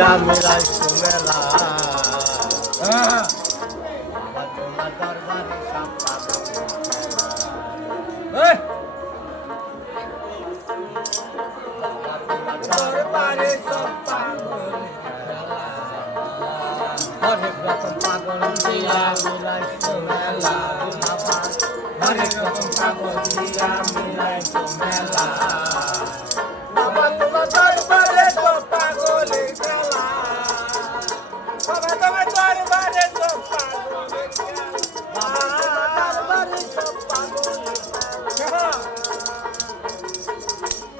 দিয়া মিলাই সুমেলা তোমার দরবারে সব পাগল দরবারে সব পাগল হরেক রকম পাগল দিয়া মিলাই সুমেলা হরেক রকম পাগল দিয়া মিলাই সুমেলা বাবা তোমার দরবারে সব পাগলের খেলা বাবা তোমার দরবারে সব পাগলের খেলা বাবা তোমার দরবারে সব পাগলের খেলা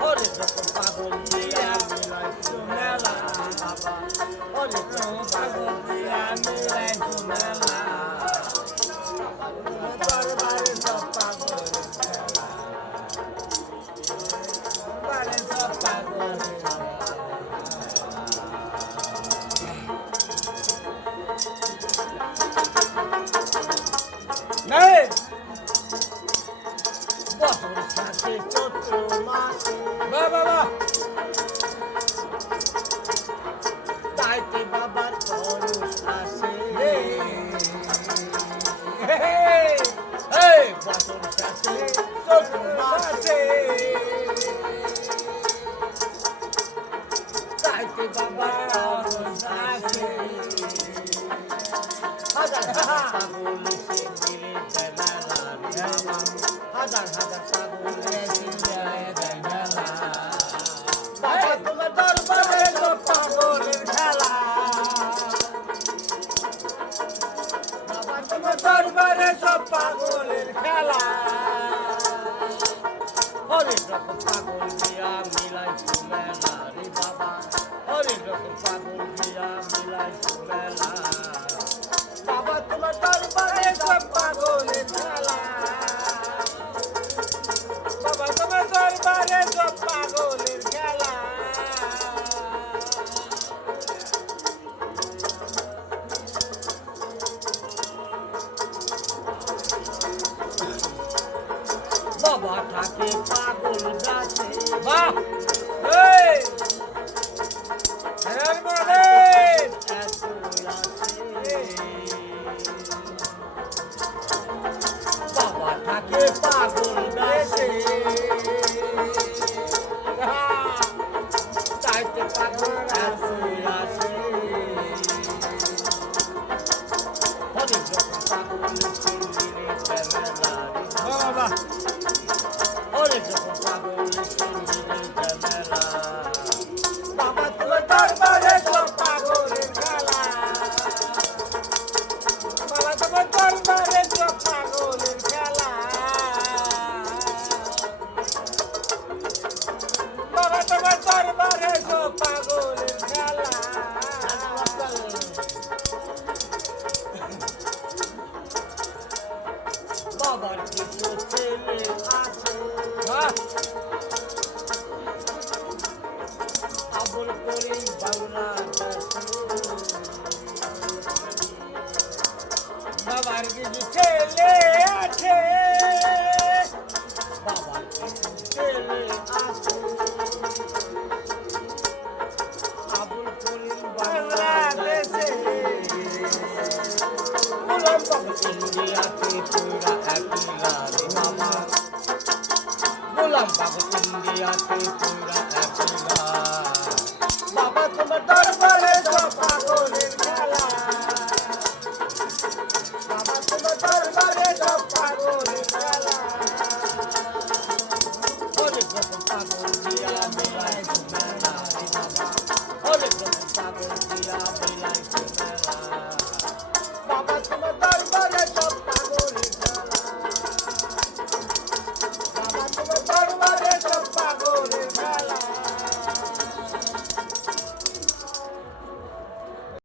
হরেক রকম পাগল দিয়া মিলাই সুমেলা বাবা হরেক রকম পাগল দিয়া মিলাই সুমেলা দরবারে সব পাগলের খেলা দরবারে সব পাগলের নেই বছর সাথে চৈত্র মাসে বাবা তাইতে বাবার খরচ আসে বছর সাথে চৈত্র মাসে তাইতে বাবার খরচ আসে হাজার হাজার পাগল সে মিলে বেলা হাজার হাজার